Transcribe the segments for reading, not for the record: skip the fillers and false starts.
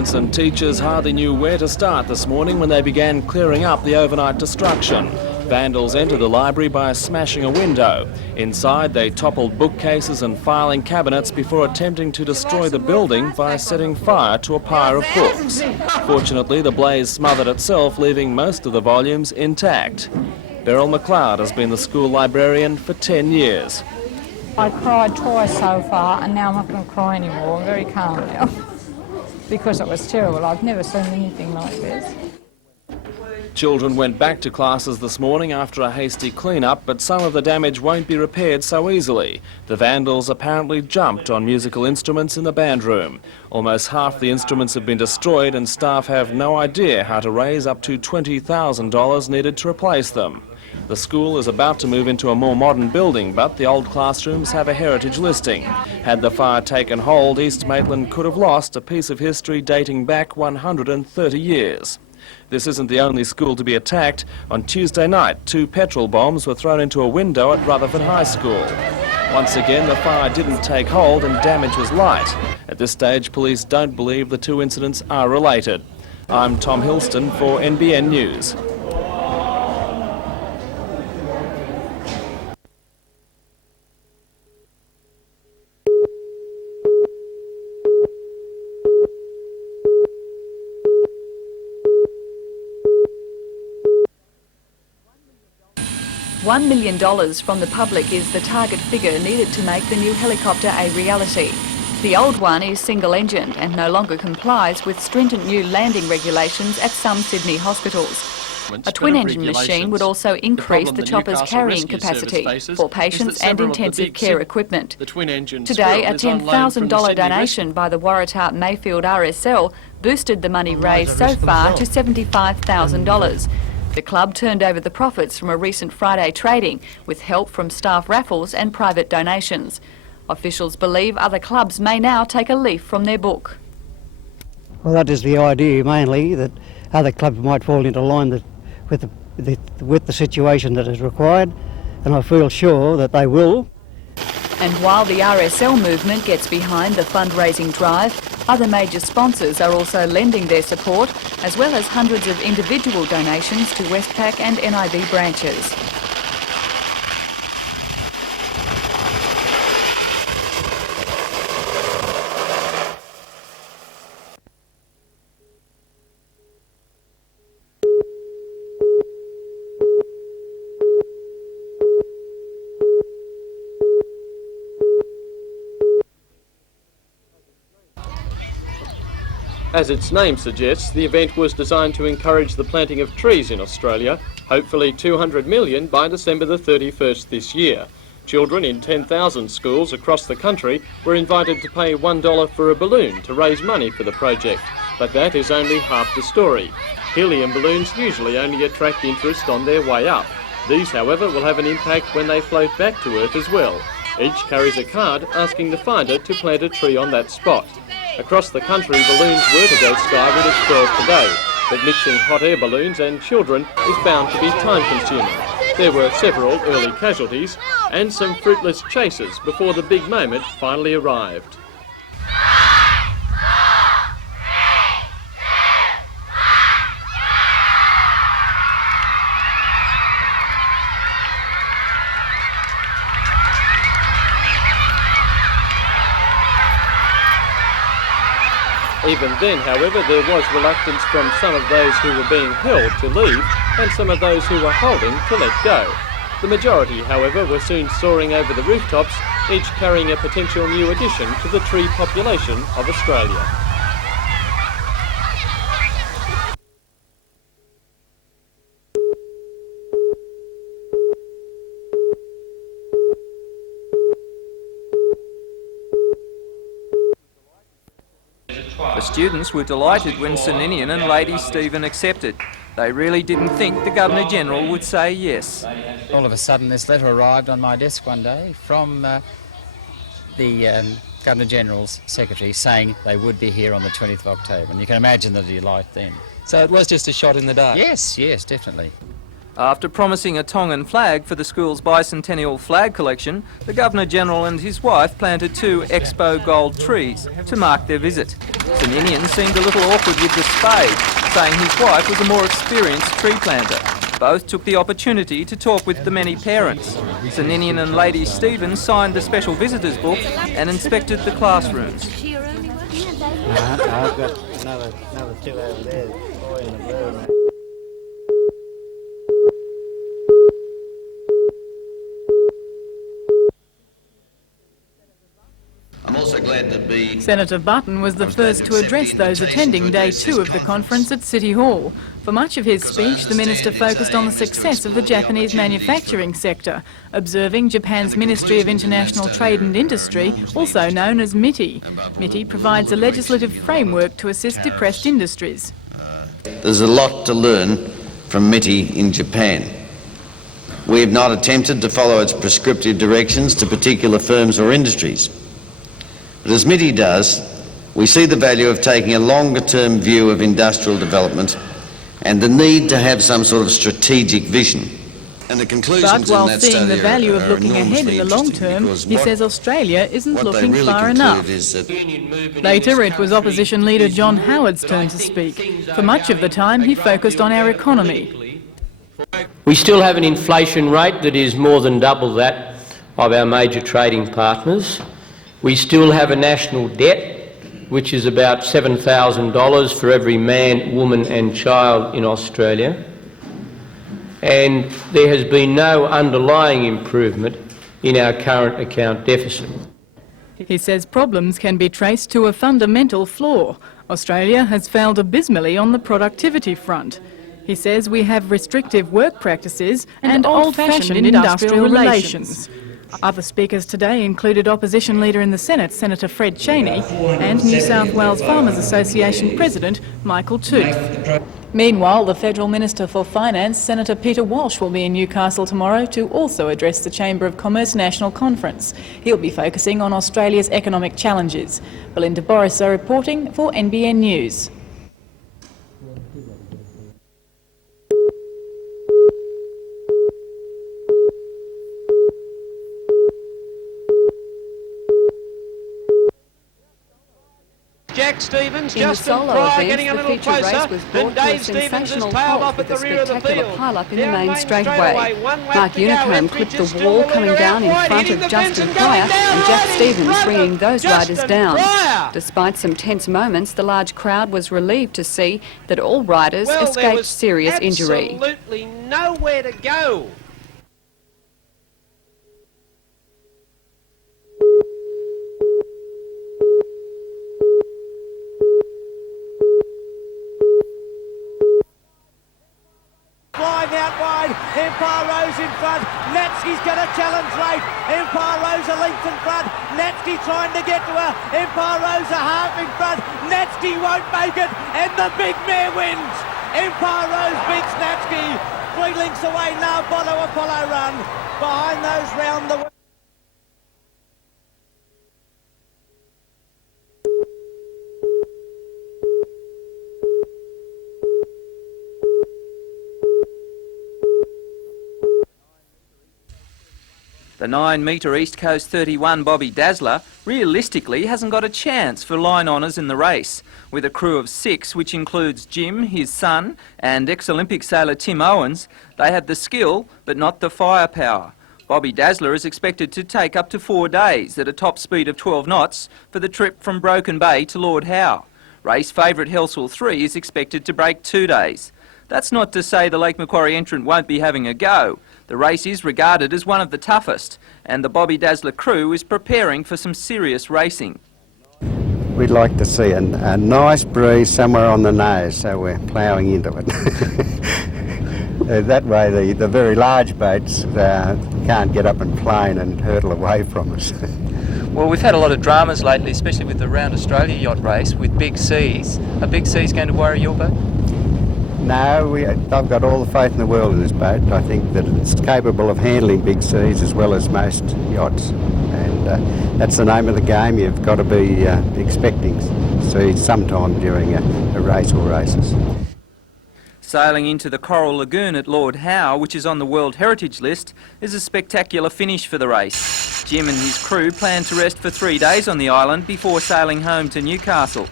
Parents and teachers hardly knew where to start this morning when they began clearing up the overnight destruction. Vandals entered the library by smashing a window. Inside, they toppled bookcases and filing cabinets before attempting to destroy the building by setting fire to a pile of books. Fortunately, the blaze smothered itself, leaving most of the volumes intact. Beryl McLeod has been the school librarian for 10 years. I cried twice so far, and now I'm not going to cry anymore. I'm very calm now. Because it was terrible. I've never seen anything like this. Children went back to classes this morning after a hasty clean-up, but some of the damage won't be repaired so easily. The vandals apparently jumped on musical instruments in the band room. Almost half the instruments have been destroyed, and staff have no idea how to raise up to $20,000 needed to replace them. The school is about to move into a more modern building, but the old classrooms have a heritage listing. Had the fire taken hold, East Maitland could have lost a piece of history dating back 130 years. This isn't the only school to be attacked. On Tuesday night, 2 petrol bombs were thrown into a window at Rutherford High School. Once again, the fire didn't take hold and damage was light. At this stage, police don't believe the 2 incidents are related. I'm Tom Hilston for NBN News. $1 million from the public is the target figure needed to make the new helicopter a reality. The old one is single-engined and no longer complies with stringent new landing regulations at some Sydney hospitals. A twin-engine machine would also increase the chopper's carrying capacity for patients and intensive care equipment. Today, a $10,000 donation by the Waratah Mayfield RSL boosted the money raised so far to $75,000. The club turned over the profits from a recent Friday trading with help from staff raffles and private donations. Officials believe other clubs may now take a leaf from their book. Well, that is the idea mainly, that other clubs might fall into line with the situation that is required, and I feel sure that they will. And while the RSL movement gets behind the fundraising drive, other major sponsors are also lending their support, as well as hundreds of individual donations to Westpac and NIB branches. As its name suggests, the event was designed to encourage the planting of trees in Australia, hopefully 200 million by December the 31st this year. Children in 10,000 schools across the country were invited to pay $1 for a balloon to raise money for the project, but that is only half the story. Helium balloons usually only attract interest on their way up. These, however, will have an impact when they float back to Earth as well. Each carries a card asking the finder to plant a tree on that spot. Across the country, balloons were to go skyward at 12 today, but mixing hot air balloons and children is bound to be time-consuming. There were several early casualties and some fruitless chases before the big moment finally arrived. Even then, however, there was reluctance from some of those who were being held to leave and some of those who were holding to let go. The majority, however, were soon soaring over the rooftops, each carrying a potential new addition to the tree population of Australia. The students were delighted when Sir Ninian and Lady Stephen accepted. They really didn't think the Governor-General would say yes. All of a sudden this letter arrived on my desk one day from the Governor-General's secretary saying they would be here on the 20th of October, and you can imagine the delight then. So it was just a shot in the dark? Yes, yes, definitely. After promising a Tongan flag for the school's bicentennial flag collection, the Governor-General and his wife planted 2 Expo Gold trees to mark their visit. Saninian seemed a little awkward with the spade, saying his wife was a more experienced tree planter. Both took the opportunity to talk with the many parents. Saninian and Lady Stevens signed the special visitors book and inspected the classrooms. I've got another 2 over there, boy in the blue. I'm also glad to be... Senator Button was the first to address those attending Day 2 of the conference at City Hall. For much of his speech, the minister focused on the success of the Japanese manufacturing sector, observing Japan's Ministry of International Trade and Industry, also known as MITI. MITI provides a legislative framework to assist depressed industries. There's a lot to learn from MITI in Japan. We have not attempted to follow its prescriptive directions to particular firms or industries. But as MITI does, we see the value of taking a longer-term view of industrial development and the need to have some sort of strategic vision. And the conclusions But while seeing the value of looking ahead in the long term, he says Australia isn't looking far enough. Later, it was opposition leader John Howard's turn to speak. For much of the time, he focused on our economy. We still have an inflation rate that is more than double that of our major trading partners. We still have a national debt which is about $7,000 for every man, woman and child in Australia. And there has been no underlying improvement in our current account deficit. He says problems can be traced to a fundamental flaw. Australia has failed abysmally on the productivity front. He says we have restrictive work practices and old-fashioned industrial relations. Other speakers today included opposition leader in the Senate, Senator Fred Chaney, and New South Wales Farmers Association President Michael Tooth. Meanwhile, the Federal Minister for Finance, Senator Peter Walsh, will be in Newcastle tomorrow to also address the Chamber of Commerce National Conference. He'll be focusing on Australia's economic challenges. Belinda Boris reporting for NBN News. Jack Stevens, In the Justin solo Pryor event, getting a the little feature closer, race was brought and to a Dave Stevens has sensational tailed halt off with at a the rear of the spectacular field. pile-up in the Down main main straightaway. one lap Mark to go. Unicombe clipped the wall, coming down in front of Justin Pryor, and Jack Stevens bringing those riders down. Despite some tense moments, the large crowd was relieved to see that all riders escaped serious injury. Absolutely nowhere to go. Flying out wide, Empire Rose in front, Natsky's going to challenge late, Empire Rose a length in front, Natsky trying to get to her, Empire Rose a half in front, Natsky won't make it, and the big mare wins! Empire Rose beats Natsky, 3 lengths away now, Bono Apollo run, behind those round the way. The 9-metre East Coast 31 Bobby Dazzler realistically hasn't got a chance for line honours in the race. With a crew of 6, which includes Jim, his son, and ex-Olympic sailor Tim Owens, they have the skill but not the firepower. Bobby Dazzler is expected to take up to 4 days at a top speed of 12 knots for the trip from Broken Bay to Lord Howe. Race favourite Helswell 3 is expected to break 2 days. That's not to say the Lake Macquarie entrant won't be having a go. The race is regarded as one of the toughest, and the Bobby Dazzler crew is preparing for some serious racing. We'd like to see a nice breeze somewhere on the nose, so we're ploughing into it. That way the very large boats can't get up and plane and hurtle away from us. Well, we've had a lot of dramas lately, especially with the Round Australia yacht race with big seas. Are big seas going to worry your boat? No, I've got all the faith in the world in this boat. I think that it's capable of handling big seas as well as most yachts. And that's the name of the game. You've got to be expecting seas sometime during a race or races. Sailing into the Coral Lagoon at Lord Howe, which is on the World Heritage List, is a spectacular finish for the race. Jim and his crew plan to rest for 3 days on the island before sailing home to Newcastle.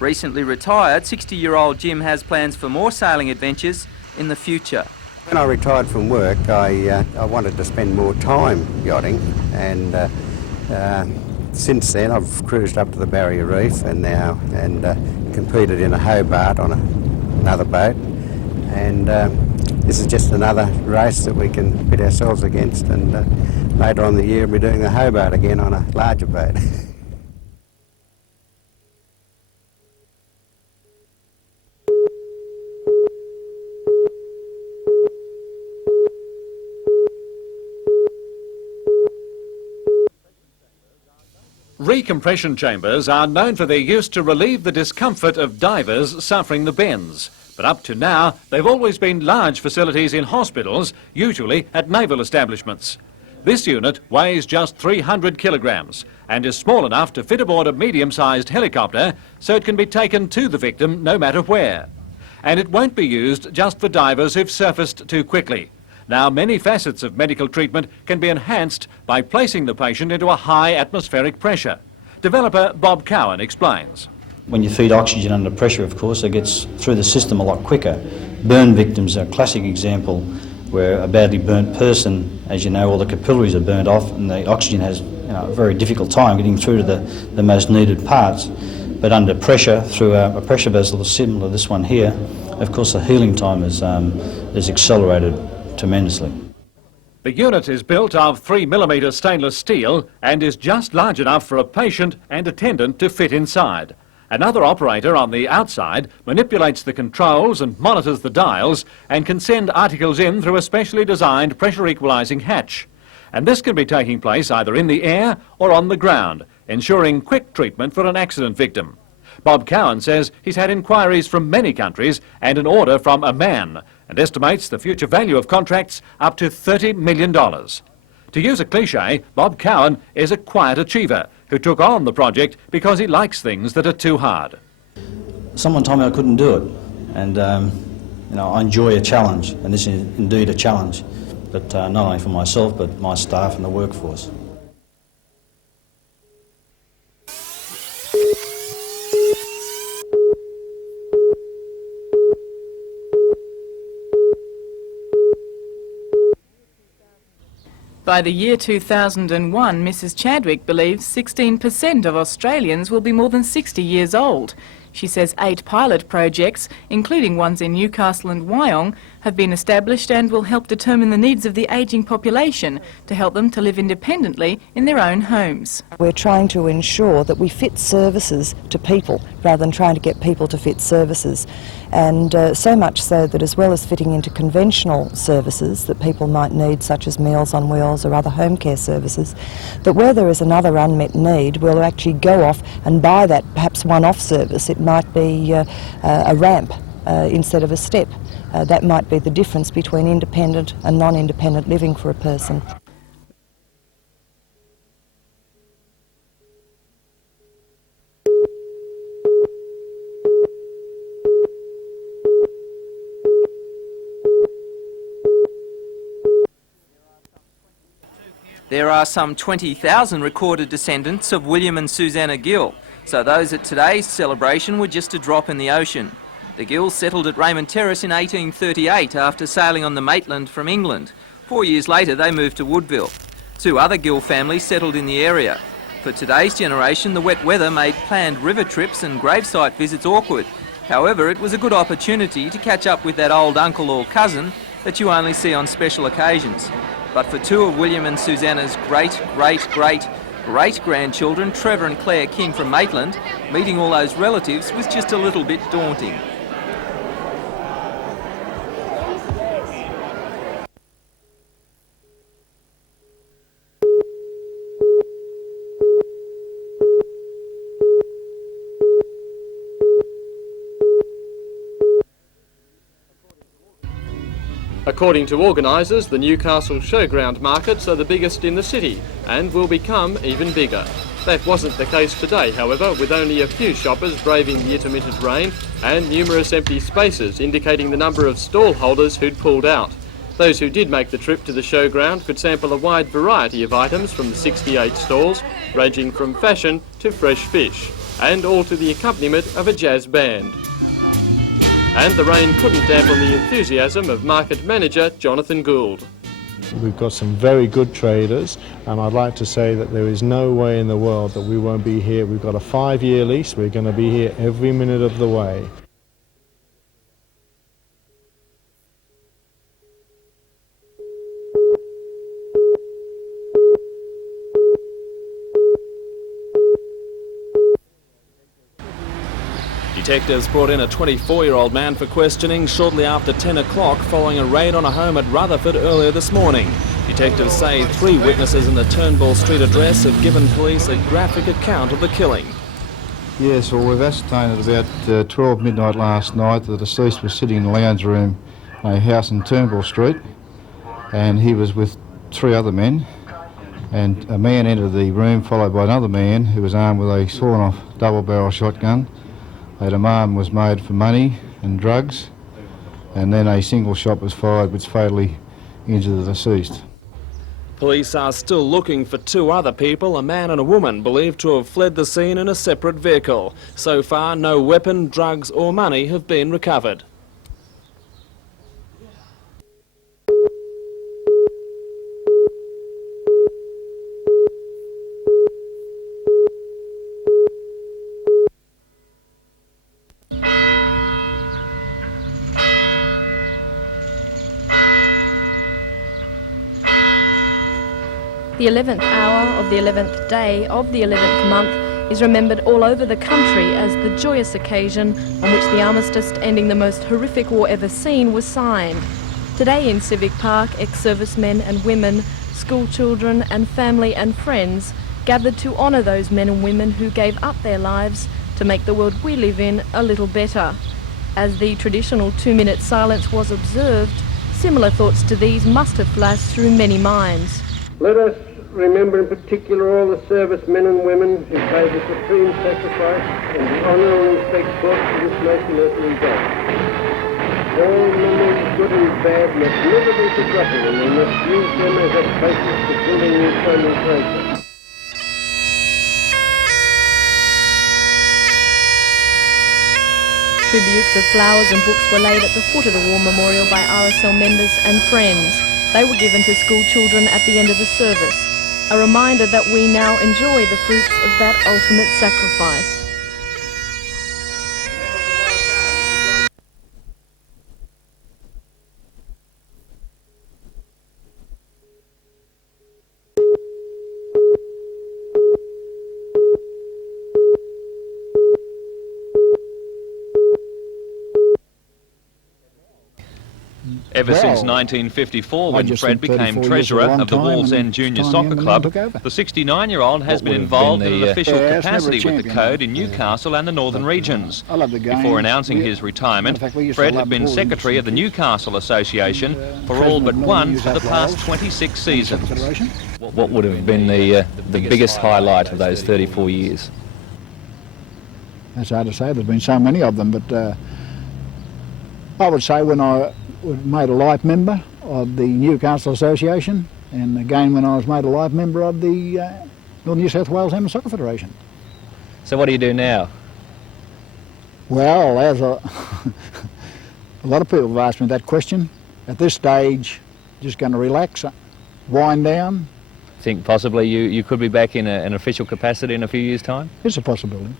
Recently retired, 60-year-old Jim has plans for more sailing adventures in the future. When I retired from work, I wanted to spend more time yachting, and since then I've cruised up to the Barrier Reef and competed in a Hobart on another boat, and this is just another race that we can pit ourselves against, and later on in the year we'll be doing the Hobart again on a larger boat. Recompression chambers are known for their use to relieve the discomfort of divers suffering the bends. But up to now, they've always been large facilities in hospitals, usually at naval establishments. This unit weighs just 300 kilograms and is small enough to fit aboard a medium-sized helicopter so it can be taken to the victim no matter where. And it won't be used just for divers who've surfaced too quickly. Now, many facets of medical treatment can be enhanced by placing the patient into a high atmospheric pressure. Developer Bob Cowan explains. When you feed oxygen under pressure, of course, it gets through the system a lot quicker. Burn victims are a classic example where a badly burnt person, as you know, all the capillaries are burnt off and the oxygen has a very difficult time getting through to the most needed parts. But under pressure, through a pressure vessel similar to this one here, of course the healing time is accelerated tremendously. The unit is built of 3mm stainless steel and is just large enough for a patient and attendant to fit inside. Another operator on the outside manipulates the controls and monitors the dials and can send articles in through a specially designed pressure equalising hatch. And this can be taking place either in the air or on the ground, ensuring quick treatment for an accident victim. Bob Cowan says he's had inquiries from many countries and an order from Oman, and estimates the future value of contracts up to $30 million. To use a cliche, Bob Cowan is a quiet achiever who took on the project because he likes things that are too hard. Someone told me I couldn't do it, and I enjoy a challenge, and this is indeed a challenge, but not only for myself but my staff and the workforce. By the year 2001, Mrs. Chadwick believes 16% of Australians will be more than 60 years old. She says 8 pilot projects, including ones in Newcastle and Wyong, have been established and will help determine the needs of the ageing population to help them to live independently in their own homes. We're trying to ensure that we fit services to people rather than trying to get people to fit services. And so much so that as well as fitting into conventional services that people might need, such as Meals on Wheels or other home care services, that where there is another unmet need, we'll actually go off and buy that perhaps one-off service. It might be a ramp instead of a step. That might be the difference between independent and non-independent living for a person. There are some 20,000 recorded descendants of William and Susanna Gill, so those at today's celebration were just a drop in the ocean. The Gills settled at Raymond Terrace in 1838 after sailing on the Maitland from England. 4 years later they moved to Woodville. 2 other Gill families settled in the area. For today's generation, the wet weather made planned river trips and gravesite visits awkward. However, it was a good opportunity to catch up with that old uncle or cousin that you only see on special occasions. But for 2 of William and Susanna's great-great-great-great-grandchildren, Trevor and Claire King from Maitland, meeting all those relatives was just a little bit daunting. According to organisers, the Newcastle Showground markets are the biggest in the city and will become even bigger. That wasn't the case today, however, with only a few shoppers braving the intermittent rain and numerous empty spaces indicating the number of stall holders who'd pulled out. Those who did make the trip to the showground could sample a wide variety of items from the 68 stalls, ranging from fashion to fresh fish, and all to the accompaniment of a jazz band. And the rain couldn't dampen the enthusiasm of market manager Jonathan Gould. We've got some very good traders, and I'd like to say that there is no way in the world that we won't be here. We've got a 5-year lease. We're going to be here every minute of the way. Detectives brought in a 24-year-old man for questioning shortly after 10 o'clock following a raid on a home at Rutherford earlier this morning. Detectives say 3 witnesses in the Turnbull Street address have given police a graphic account of the killing. Yes, well, we've ascertained at about 12 midnight last night that the deceased was sitting in the lounge room in a house in Turnbull Street, and he was with 3 other men, and a man entered the room followed by another man who was armed with a sawn-off double-barrel shotgun. A demand was made for money and drugs, and then a single shot was fired which fatally injured the deceased. Police are still looking for 2 other people, a man and a woman, believed to have fled the scene in a separate vehicle. So far, no weapon, drugs or money have been recovered. The 11th hour of the 11th day of the 11th month is remembered all over the country as the joyous occasion on which the armistice ending the most horrific war ever seen was signed. Today in Civic Park, ex-servicemen and women, school children and family and friends gathered to honour those men and women who gave up their lives to make the world we live in a little better. As the traditional 2-minute silence was observed, similar thoughts to these must have flashed through many minds. Let us remember in particular all the servicemen and women who paid the supreme sacrifice and the honour and respect brought to this nation as a result. All memories, good and bad, must never be forgotten, and we must use them as a basis for building new family culture. Tributes of flowers and books were laid at the foot of the war memorial by RSL members and friends. They were given to school children at the end of the service, a reminder that we now enjoy the fruits of that ultimate sacrifice. Ever since 1954, when Fred became treasurer of the Wall's End Junior Soccer Club, the 69-year-old has been involved in an official capacity with the code in Newcastle and the northern regions. Before announcing his retirement, Fred had been secretary of the Newcastle Association for all but one of the past 26 seasons. What would have been the biggest highlight of those 34 years? That's hard to say. There's been so many of them, but I would say when I was made a life member of the Newcastle Association, and again when I was made a life member of the North New South Wales Amateur Soccer Federation. So what do you do now? Well, as a lot of people have asked me that question. At this stage, just going to relax, wind down. Think possibly you could be back in an official capacity in a few years' time? It's a possibility.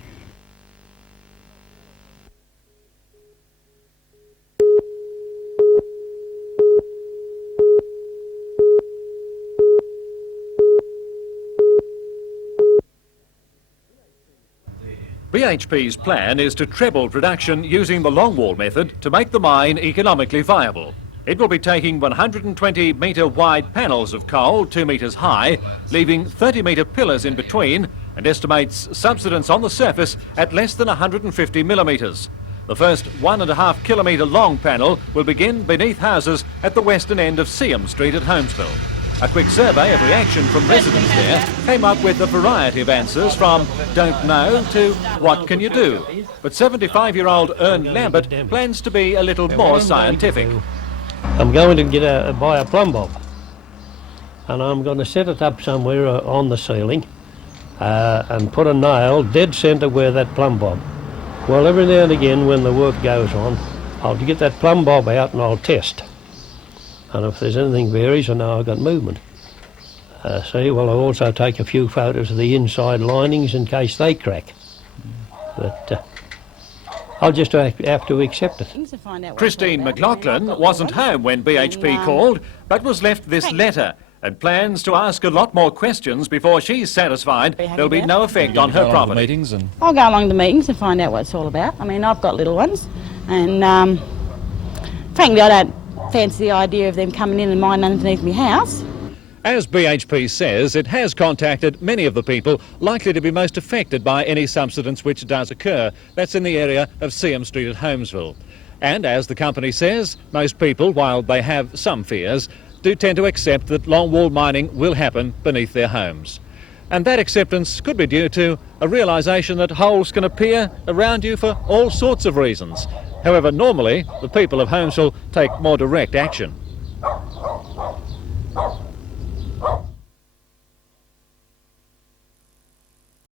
BHP's plan is to treble production using the longwall method to make the mine economically viable. It will be taking 120-metre wide panels of coal, 2 metres high, leaving 30-metre pillars in between, and estimates subsidence on the surface at less than 150 millimetres. The first 1.5 kilometre long panel will begin beneath houses at the western end of Seaham Street at Holmesville. A quick survey of reaction from residents there came up with a variety of answers from don't know to what can you do. But 75-year-old Ern Lambert plans to be a little more scientific. I'm going to buy a plumb bob, and I'm going to set it up somewhere on the ceiling and put a nail dead centre where that plumb bob. Well, every now and again when the work goes on, I'll get that plumb bob out and I'll test. And if there's anything varies, I know I've got movement. I'll also take a few photos of the inside linings in case they crack. But I'll just have to accept it. Christine McLaughlin wasn't home when BHP called, but was left this letter and plans to ask a lot more questions before she's satisfied there'll be no effect on her property. I'll go along to meetings and find out what it's all about. I mean, I've got little ones, and frankly, I don't fancy the idea of them coming in and mining underneath my house. As BHP says, it has contacted many of the people likely to be most affected by any subsidence which does occur. That's in the area of CM Street at Holmesville. And as the company says, most people, while they have some fears, do tend to accept that longwall mining will happen beneath their homes. And that acceptance could be due to a realisation that holes can appear around you for all sorts of reasons. However, normally, the people of Holmesville take more direct action.